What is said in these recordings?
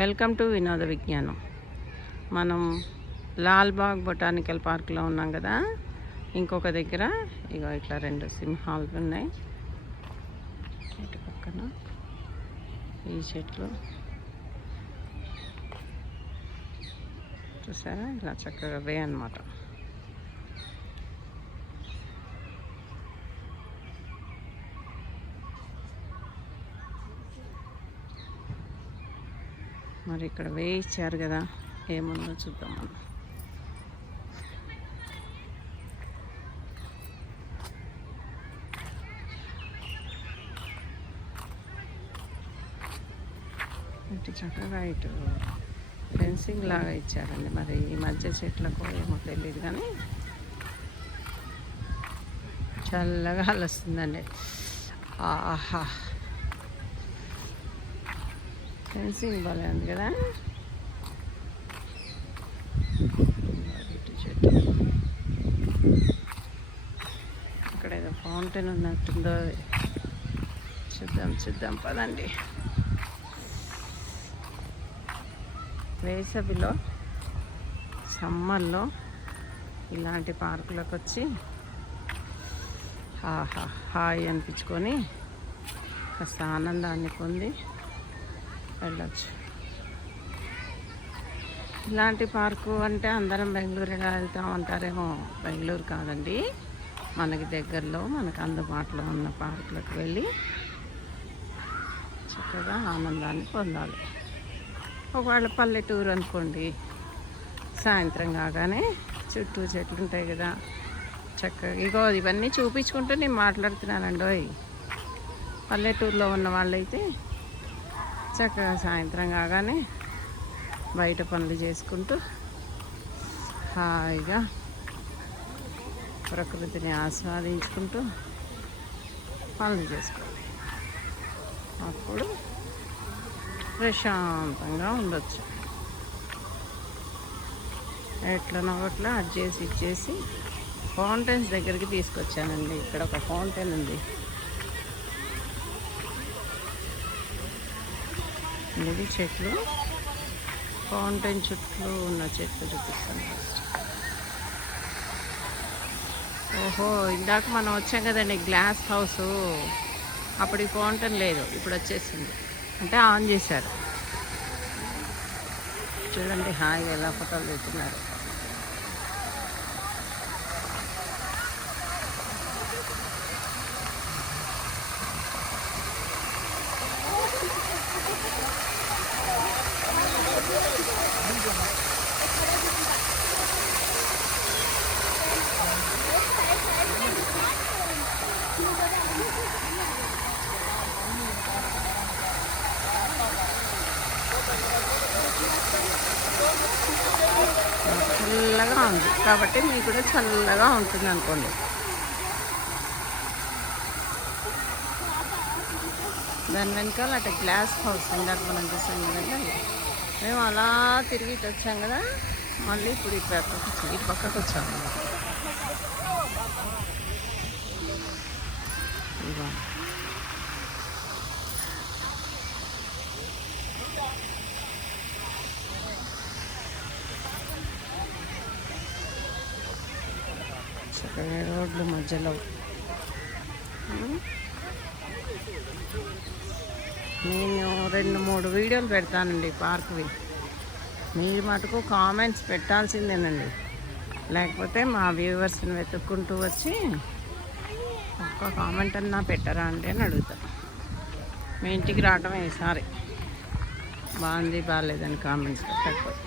Welcome to వినోద విజ్ఞానం. మనం లాల్బాగ్ బొటానికల్ పార్క్లో ఉన్నాం కదా. ఇంకొక దగ్గర ఇగో ఇట్లా 2 సింహాలు ఉన్నాయి. ఇటు పక్కన ఈ చెట్లు చూసారా, ఇలా చక్కగా వే అన్నమాట. మరి ఇక్కడ వే ఇచ్చారు కదా, ఏముందో చూద్దాం మనం. ఇటు చక్కగా ఇటు ఫెన్సింగ్ లాగా ఇచ్చారండి. మరి ఈ మధ్య చెట్లకు ఏమో తెలియదు కానీ చల్లగా వస్తుందండి. ఆహా, ఫెన్సింగ్ భలే ఉంది కదా. ఇటు చెట్టు అక్కడ ఏదో ఫౌంటైన్ ఉన్నట్టుందో, చూద్దాం పదండి. వేసవిలో సమ్మర్లో ఇలాంటి పార్కులకు వచ్చి హాయి అనిపించుకొని కాస్త ఆనందాన్ని పొంది వెళ్ళచ్చు. ఇలాంటి పార్కు అంటే అందరం బెంగళూరుగా వెళ్తాం అంటారేమో. బెంగళూరు కాదండి, మనకి దగ్గరలో మనకు అందుబాటులో ఉన్న పార్కులకు వెళ్ళి చక్కగా ఆనందాన్ని పొందాలి. ఒకవేళ పల్లెటూరు అనుకోండి, సాయంత్రం కాగానే చుట్టూ చెట్లు ఉంటాయి కదా, చక్కగా ఇగో ఇవన్నీ చూపించుకుంటూ నేను మాట్లాడుతున్నానండి. పల్లెటూరులో ఉన్న వాళ్ళైతే చక్కగా సాయంత్రం కాగానే బయట పనులు చేసుకుంటూ హాయిగా ప్రకృతిని ఆస్వాదించుకుంటూ పనులు చేసుకోవాలి. అప్పుడు ప్రశాంతంగా ఉండొచ్చు. ఎట్లనో ఒకట్లా ఇచ్చేసి ఫౌంటైన్స్ దగ్గరికి తీసుకొచ్చానండి. ఇక్కడ ఒక ఫౌంటైన్ ఉంది. ఇది చెట్లు, ఫౌంటైన్ చుట్టూ ఉన్న చెట్లు చూపిస్తాను ఫస్ట్. ఓహో, ఇందాక మనం వచ్చాం కదండి గ్లాస్ హౌస్, అప్పుడు ఈ ఫౌంటైన్ లేదు, ఇప్పుడు వచ్చేసింది. అంటే ఆన్ చేశారు. చూడండి హాయిగా ఎలా ఫోటోలు తీస్తున్నారు. చల్లగా ఉంది కాబట్టి మీకు కూడా చల్లగా ఉంటుంది అనుకోండి. దాని వెనకాల అటు గ్లాస్ హౌస్ ఇందాక మనం చూసాం కదండి. మేము అలా తిరిగి ఇటు వచ్చాం కదా, మళ్ళీ ఇప్పుడు ఇటు పక్కకు వచ్చాము. ఇవా చక్కగా రోడ్ల మధ్యలో నేను 2-3 వీడియోలు పెడతానండి పార్క్వి. మీరు మటుకు కామెంట్స్ పెట్టాల్సిందేనండి, లేకపోతే మా వ్యూవర్స్ని వెతుక్కుంటూ వచ్చి ఒక్క కామెంట్ అన్నా పెట్టరా అంటే అని అడుగుతా. మీ ఇంటికి రావటం ఈసారి బాగుంది బాగాలేదని కామెంట్స్ పెట్టకపోతే.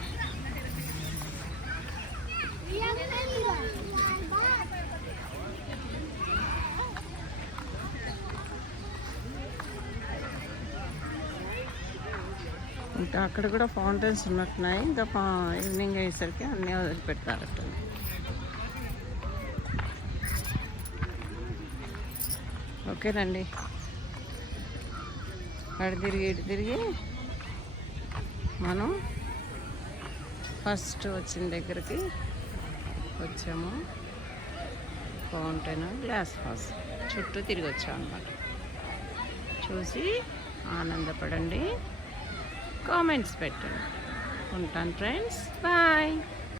ఇంకా అక్కడ కూడా ఫౌంటైన్స్ ఉన్నట్టున్నాయి. ఇంకా ఈవినింగ్ అయ్యేసరికి అన్నీ వదిలిపెడతారట. ఓకేనండి, అటు తిరిగి మనం ఫస్ట్ వచ్చిన దగ్గరికి వచ్చాము. ఫౌంటైన్, గ్లాస్ హౌస్ చుట్టూ తిరిగి వచ్చాం అన్నమాట. చూసి ఆనందపడండి. కామెంట్స్ పెట్టండి. ఉంటాను ఫ్రెండ్స్, బాయ్.